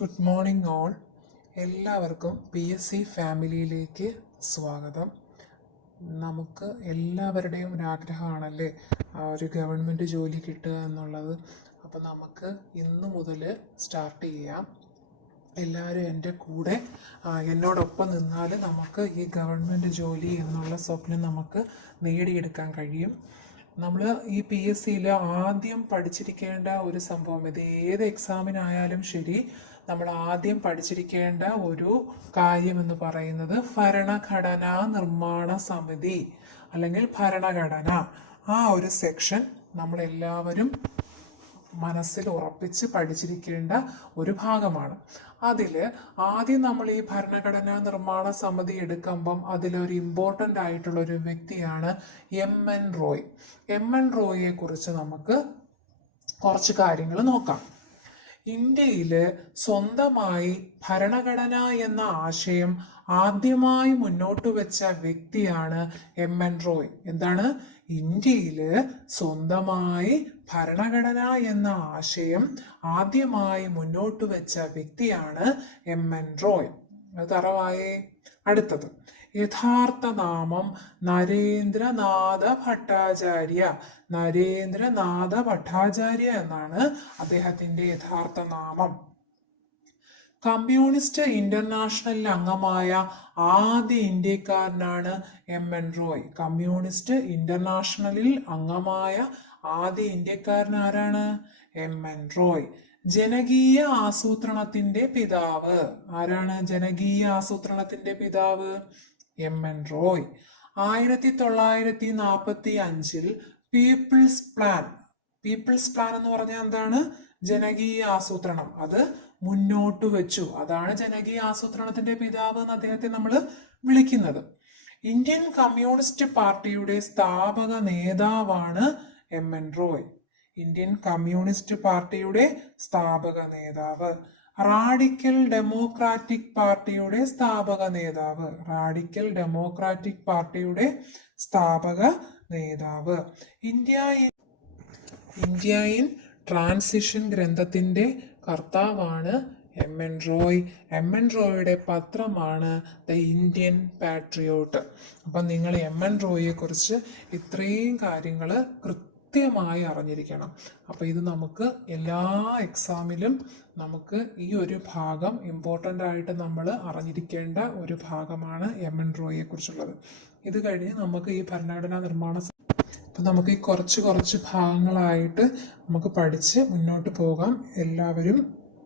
Good morning all എല്ലാവർക്കും P S C ഫാമിലിയിലേക്ക് സ്വാഗതം. നമുക്ക് എല്ലാവരുടെയും ഒരു ആഗ്രഹമാണല്ലേ ഒരു ഗവൺമെന്റ് ജോലി കിട്ടുക എന്നുള്ളത്. അപ്പോൾ നമുക്ക് ഇന്ന് മുതൽ സ്റ്റാർട്ട് ചെയ്യാം. എല്ലാവരും എന്റെ കൂടെ എന്നോടൊപ്പം നിന്നാൽ നമുക്ക് ഈ ഗവൺമെന്റ് ജോലി എന്നുള്ള സ്വപ്നം നമുക്ക് നേടിയെടുക്കാൻ കഴിയും. നമ്മൾ ഈ പി എസ് സിയിൽ ആദ്യം പഠിച്ചിരിക്കേണ്ട ഒരു സംഭവം ഇത് ഏത് എക്സാമിനായാലും ശരി നമ്മൾ ആദ്യം പഠിച്ചിരിക്കേണ്ട ഒരു കാര്യം എന്ന് പറയുന്നത് ഭരണഘടനാ നിർമ്മാണ സമിതി അല്ലെങ്കിൽ ഭരണഘടന. ആ ഒരു സെക്ഷൻ നമ്മളെല്ലാവരും മനസ്സിൽ ഉറപ്പിച്ച് പഠിച്ചിരിക്കേണ്ട ഒരു ഭാഗമാണ്. അതിൽ ആദ്യം നമ്മൾ ഈ ഭരണഘടനാ നിർമ്മാണ സമിതി എടുക്കുമ്പം അതിലൊരു ഇമ്പോർട്ടന്റ് ആയിട്ടുള്ള ഒരു വ്യക്തിയാണ് M N Roy M N റോയിയെ കുറിച്ച് നമുക്ക് കുറച്ച് കാര്യങ്ങൾ നോക്കാം. ഇന്ത്യയിൽ സ്വന്തമായി ഭരണഘടന എന്ന ആശയം ആദ്യമായി മുന്നോട്ട് വെച്ച വ്യക്തിയാണ് എം എൻ റോയ്. എന്താണ്? ഇന്ത്യയിൽ സ്വന്തമായി ഭരണഘടന എന്ന ആശയം ആദ്യമായി മുന്നോട്ട് വെച്ച വ്യക്തിയാണ് എം എൻ റോയ്. അത് തറവായേ. അടുത്തത്. യഥാർത്ഥ നാമം നരേന്ദ്രനാഥ ഭട്ടാചാര്യ നരേന്ദ്രനാഥ ഭട്ടാചാര്യ എന്നാണ് അദ്ദേഹത്തിന്റെ യഥാർത്ഥ നാമം കമ്മ്യൂണിസ്റ്റ് ഇന്റർനാഷണലിൽ അംഗമായ ആദ്യ ഇന്ത്യക്കാരനാണ് എം എൻ റോയ്. കമ്മ്യൂണിസ്റ്റ് ഇന്റർനാഷണലിൽ അംഗമായ ആദ്യ ഇന്ത്യക്കാരൻ ആരാണ്? എം. എൻ. റോയ്. ജനകീയ ആസൂത്രണത്തിന്റെ പിതാവ്. ആരാണ് ജനകീയ ആസൂത്രണത്തിന്റെ പിതാവ്? എം. എൻ. റോയ്. ആയിരത്തി തൊള്ളായിരത്തി നാൽപ്പത്തി അഞ്ചിൽ പീപ്പിൾസ് പ്ലാൻ. പീപ്പിൾസ് പ്ലാൻ എന്ന് പറഞ്ഞാൽ എന്താണ്? ജനകീയ ആസൂത്രണം. അത് മുന്നോട്ട് വെച്ചു. അതാണ് ജനകീയ ആസൂത്രണത്തിന്റെ പിതാവ് എന്ന് അദ്ദേഹത്തെ നമ്മൾ വിളിക്കുന്നത്. ഇന്ത്യൻ കമ്മ്യൂണിസ്റ്റ് പാർട്ടിയുടെ സ്ഥാപക നേതാവാണ് M N Roy Indian communist പാർട്ടിയുടെ സ്ഥാപക നേതാവ് റാഡിക്കൽ ഡെമോക്രാറ്റിക് പാർട്ടിയുടെ സ്ഥാപക നേതാവ് റാഡിക്കൽ ഡെമോക്രാറ്റിക് പാർട്ടിയുടെ സ്ഥാപക നേതാവ്. ഇന്ത്യ ഇന്ത്യ ഇൻ ട്രാൻസിഷൻ ഗ്രന്ഥത്തിന്റെ കർത്താവാണ് M N Roy. M N റോയുടെ പത്രമാണ് ദ ഇന്ത്യൻ പാട്രിയോട്ട്. അപ്പം നിങ്ങൾ എം എൻ റോയെ കുറിച്ച് ഇത്രയും കാര്യങ്ങൾ കൃത്യമായി അറിഞ്ഞിരിക്കണം. അപ്പോൾ ഇത് നമുക്ക് എല്ലാ എക്സാമിലും നമുക്ക് ഈ ഒരു ഭാഗം ഇമ്പോർട്ടന്റ് ആയിട്ട് നമ്മൾ അറിഞ്ഞിരിക്കേണ്ട ഒരു ഭാഗമാണ് എം എൻ റോയെ കുറിച്ചുള്ളത് ഇത് കഴിഞ്ഞ് നമുക്ക് ഈ ഭരണഘടനാ നിർമ്മാണ അപ്പം നമുക്ക് ഈ കുറച്ച് കുറച്ച് ഭാഗങ്ങളായിട്ട് നമുക്ക് പഠിച്ച് മുന്നോട്ട് പോകാം. എല്ലാവരും